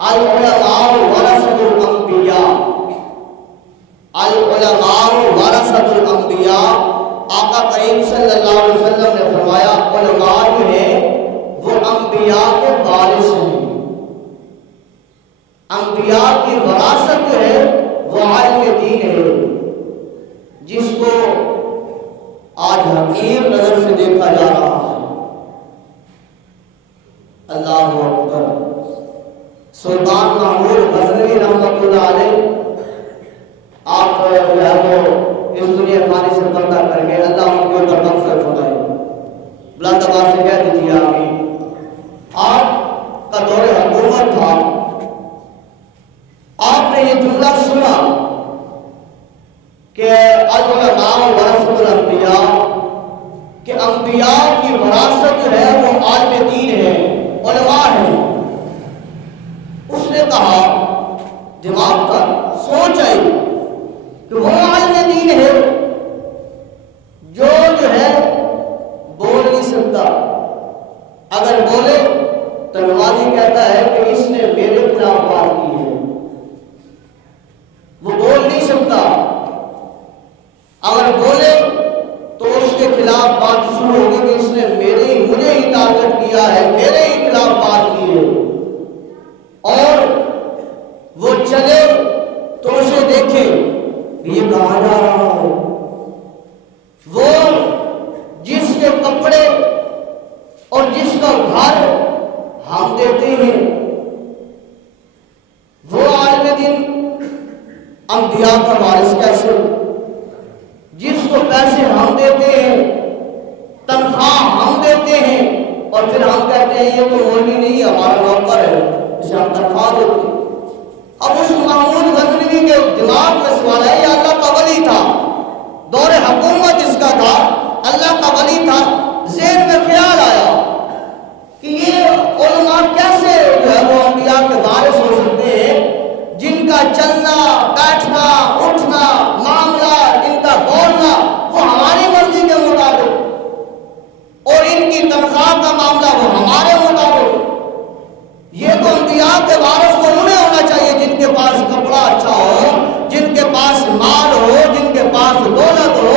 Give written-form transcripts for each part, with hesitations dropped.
العلماء ورثۃ الانبیاء، العلماء ورثۃ الانبیاء، آقا کریم صلی اللہ علیہ وسلم نے فرمایا علماء جو ہیں وہ انبیاء کے وارث ہیں، انبیاء کی وراثت جو ہے وہ عالم دین ہے، جس کو آج حقیر نظر سے دیکھا جا رہا ہے۔ اللہ اکبر۔ سلطان محمود غزنوی رحمۃ اللہ علیہ، آپ جو ہے وہ اس دنیا فانی سے پردہ کر گئے، اللہ ان کے اوپر مغفرت فرمائے، بلند آواز سے کہہ دیجیے آمین۔ آپ کا دور حکومت تھا، آپ نے یہ جملہ سنا کہ العلماء ورثۃ الانبیاء، کہ انبیاء کی وراثت جو ہے وہ عالم دین ہے، علماء ہیں۔ اس نے کہا، دماغ پر سوچ آئی کہ وہ عالم دین ہے جو ہے بول نہیں سکتا، اگر بولے تو نمازی کہتا ہے کہ اس نے میرے خلاف بات کی ہے، وہ بول نہیں سکتا، اگر بولے تو اس کے خلاف بات شروع ہوگی کہ اس نے مجھے ہی ٹارگٹ کیا ہے، میرے ہی خلاف بات کی ہے، اور وہ چلے تو اسے دیکھے یہ کہاں جا رہا ہے۔ وہ جس کے کپڑے اور جس کا گھر ہم دیتے ہیں وہ عالم دین انبیاء کا وارث کیسے؟ جس کو پیسے ہم دیتے ہیں، تنخواہ ہم دیتے ہیں، اور پھر ہم کہتے ہیں یہ تو مولوی نہیں ہمارا نوکر ہے، اسے ہم تنخواہ دیتے ہیں۔ اب اس محمود غزنوی کے دماغ میں سوال ہے، یہ اللہ کا ولی تھا، دور حکومت اس کا تھا، اللہ کا ولی تھا، ذہن میں خیال آیا کہ یہ علماء کیسے جو ہے وہ انبیاء کے وارث ہو سکتے ہیں، جن کا چلنا بیٹھنا اٹھنا معاملہ، ان کا بولنا وہ ہماری مرضی کے مطابق، اور ان کی تنخواہ کا معاملہ وہ ہمارے مطابق۔ یہ تو انبیاء کے وارث تو انہیں ہونا چاہیے جن کے پاس کپڑا اچھا ہو، جن کے پاس مال ہو، جن کے پاس دولت ہو،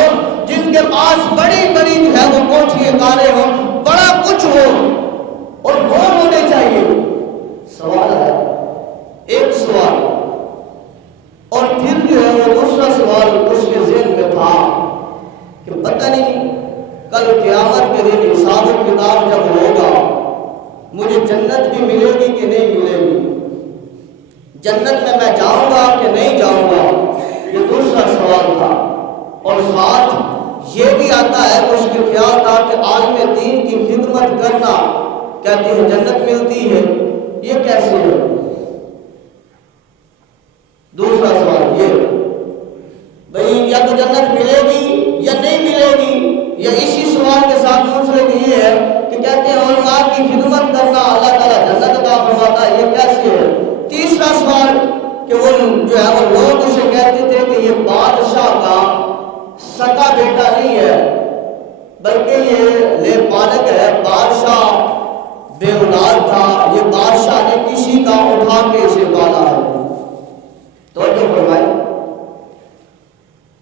جن کے پاس بڑی بڑی جو ہے وہ کوٹھیاں کاریں ہوں، بڑا کچھ ہو، اور وہ ہونے چاہیے۔ سوال ہے، ایک سوال، اور پھر جو ہے وہ دوسرا سوال اس کے ذہن میں تھا کہ پتہ نہیں کل قیامت کے دن حساب و کتاب جب ہوگا مجھے جنت بھی ملے گی کہ نہیں ملے گی، جنت میں جاؤں گا کہ نہیں جاؤں گا، یہ دوسرا سوال تھا۔ اور ساتھ یہ بھی آتا ہے کہ اس کے خیال تھا کہ عالم دین کی خدمت کرنا، کہتے ہیں جنت ملتی ہے، یہ کیسے ہے؟ دوسرا سوال یہ بھئی یا تو جنت ملے گی یا نہیں ملے گی، یا اسی سوال کے ساتھ منسلک یہ ہے کہ کہتے ہیں علماء کی خدمت کرنا اللہ تعالیٰ جنت عطا فرماتا ہے، یہ کیسے ہے؟ تیسرا سوال کہ وہ جو ہے وہ لوگ اسے کہتے تھے کہ یہ بادشاہ کا سگا بیٹا نہیں ہے بلکہ یہ لے پالک ہے، بادشاہ بے اولاد تھا، یہ بادشاہ نے کسی کا اٹھا کے اسے پالا ہے۔ توجہ فرمائے،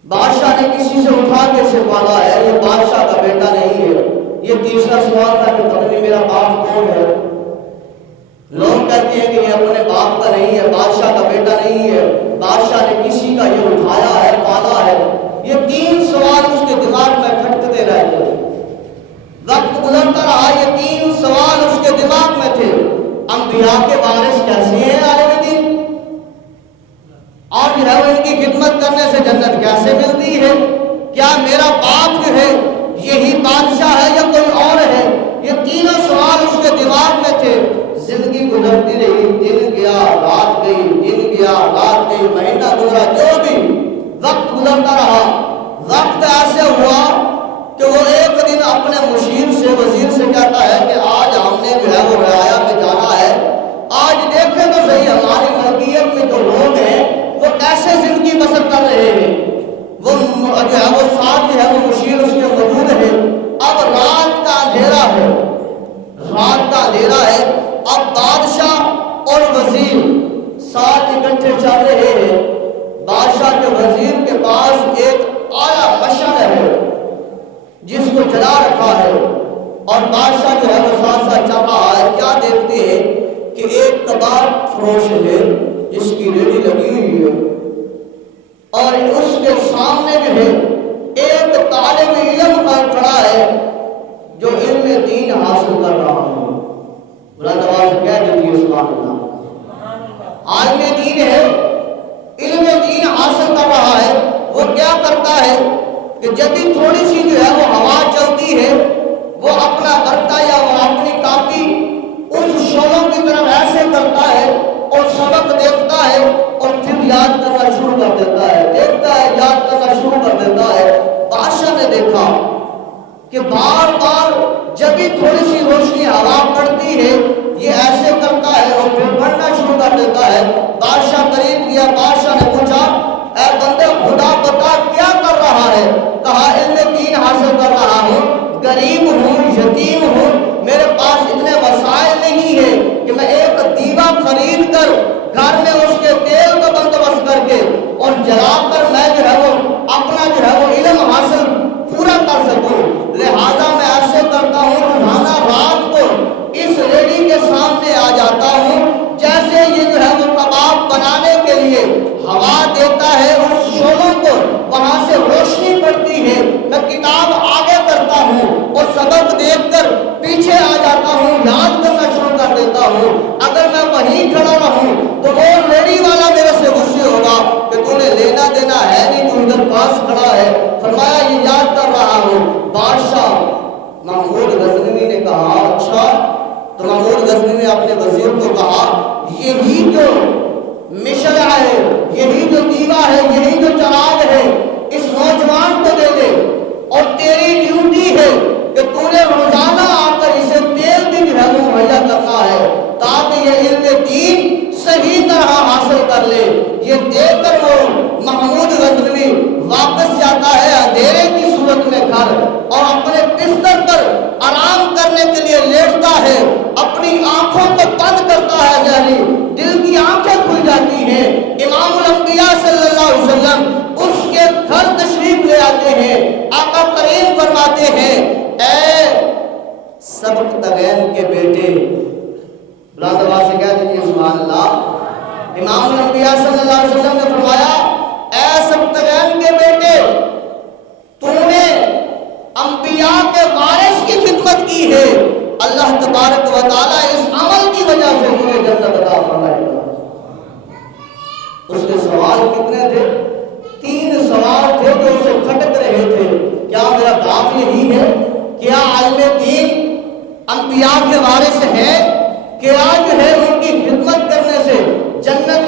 بادشاہ نے کسی سے اٹھا کے اسے پالا ہے، یہ بادشاہ کا بیٹا نہیں ہے۔ یہ تیسرا سوال تھا کہ پتہ نہیں میرا باپ کون ہے۔ لوگ کہتے ہیں کہ یہ اپنے باپ کا نہیں ہے، بادشاہ کا بیٹا نہیں ہے، بادشاہ نے کسی کا یہ اٹھایا ہے، پالا ہے۔ یہ تین سوال اس کے دماغ میں کھٹکتے رہتے، وقت گزرتا رہا، یہ تین سوال اس کے دماغ میں تھے۔ انبیاء کے وارث کیسے ہیں عالم دین، اور جو ہے وہ ان کی خدمت کرنے سے جنت کیسے ملتی ہے؟ کیا میرا باپ جو ہے یہی بادشاہ ہے یا کوئی اور ہے؟ یہ تینوں سوال اس کے دماغ میں تھے۔ زندگی گزرتی رہی، دن گیا رات گئی، دن گیا رات گئی، مہینہ گزرا، جو بھی وقت گزرتا رہا، وقت ایسے ہوا کہ وہ ایک دن اپنے مشیر سے، وزیر سے کہتا ہے کہ آج ہم نے جو ہے وہ رعایا میں جانا ہے، آج دیکھیں تو صحیح ہماری ملکیت میں جو لوگ ہیں وہ کیسے زندگی بسر کر رہے ہیں۔ وہ جو ہے وہ ساتھ جو ہے وہ مشیر اس کے موجود ہے۔ اب رات کا اندھیرا ہے، اب بادشاہ اور وزیر ساتھ اکٹھے چل رہے ہیں، بادشاہ کے وزیر کے پاس ایک اعلیٰ مشعل ہے جس کو جلا رکھا ہے، اور بادشاہ جو ہے وہ ساتھ ساتھ چل رہا ہے۔ کیا دیکھتے ہیں کہ ایک کباب فروش ہے جس کی ریڑھی لگی ہوئی ہے، اور اس کے سامنے جو ہے ایک طالب علم کھڑا ہے جو علم دین حاصل کر رہا ہے۔ بلند آواز سے کہہ دیجیے سبحان اللہ۔ عالم دین ہے، علم دین حاصل کر رہا ہے۔ وہ کیا کرتا ہے کہ جب بھی تھوڑی سی جو ہے وہ ہوا چلتی ہے، وہ اپنا برتا یا وہ اپنی کاپی اس شعلوں کی طرف ایسے کرتا ہے اور سبق دیکھتا ہے اور پھر یاد کرنا شروع کر دیتا ہے، دیکھتا ہے یاد کرنا شروع کر دیتا ہے۔ بادشاہ نے دیکھا کہ بار بار جب بھی تھوڑی سی روشنی ہوا پڑتی ہے یہ ایسے کرتا ہے اور پھر پڑھنا شروع کر دیتا ہے۔ بادشاہ قریب گیا، بادشاہ نے پوچھا اے بندے خدا بتا کیا کر رہا ہے؟ کہا علم دین حاصل کر رہا ہوں، غریب ہوں، یتیم ہوں، میرے پاس اتنے وسائل نہیں ہے کہ میں ایک دیوا خرید کر گھر میں اس کے تیل کا بندوبست کر کے اور جلا کر میں جو ہے وہ اپنا جو ہے وہ علم حاصل پورا کر سکوں، لہذا میں ایسے کرتا ہوں روزانہ رات کو اس ریڑھی کے سامنے آ جاتا ہوں، جیسے یہ جو ہے وہ کباب بنانے کے لیے ہوا دیتا ہے اس شعلوں کو، وہاں سے روشنی پڑتی ہے، میں کتاب آگے کرتا ہوں اور سبق دیکھ کر پیچھے آ جاتا ہوں، یاد کرنا شروع کر دیتا ہوں۔ اگر میں وہیں کھڑا رہوں تو وہ ریڑھی والا میرے سے غصے ہوگا کہ تو نے لینا دینا ہے نہیں، تو ادھر پاس کھڑا ہے۔ فرمایا یہ یاد کر رہا ہوں۔ بادشاہ محمود غزنوی نے کہا اچھا، تو محمود غزنوی نے اپنے وزیر کو کہا یہی جو مشعلہ ہے، یہی جو دیوا ہے، یہی جو چراغ ہے اس نوجوان کو دے دے، اور تیری ڈیوٹی ہے کہ تو نے روزانہ آ کر اسے تیل بھی جو ہے وہ مہیا کرنا ہے تاکہ یہ علم دین صحیح طرح حاصل کر لے۔ یہ دے کر وہ محمود غزنوی واپس جاتا ہے اندھیرے کی صورت میں گھر، اور اپنے بستر پر آرام کرنے کے لیے لیٹتا ہے، اپنی آنکھوں کو بند کرتا ہے، ذہنی دل کی آنکھیں کھل جاتی ہیں۔ امام الانبیاء صلی اللہ علیہ وسلم اس کے گھر تشریف لے آتے ہیں، آقا کریم فرماتے ہیں اے سبکتگین کے بیٹے، بلند آواز سے کہہ دیجیے سبحان اللہ۔ امام الانبیاء صلی اللہ علیہ وسلم نے فرمایا اے سبکتگین کے بیٹے، تو نے انبیاء کے وارث کی خدمت کی ہے، اللہ تبارک و تعالیٰ اس عمل کی وجہ سے تمہیں جنت عطا فرمائے گا۔ اس کے سوال کتنے تھے؟ 3 سوال تھے جو اسے کھٹک رہے تھے۔ کیا میرا باپ یہی ہے؟ کیا عالم دین انبیاء کے وارث ہیں؟ کیا جو ہے ان کی خدمت کرنے سے جنت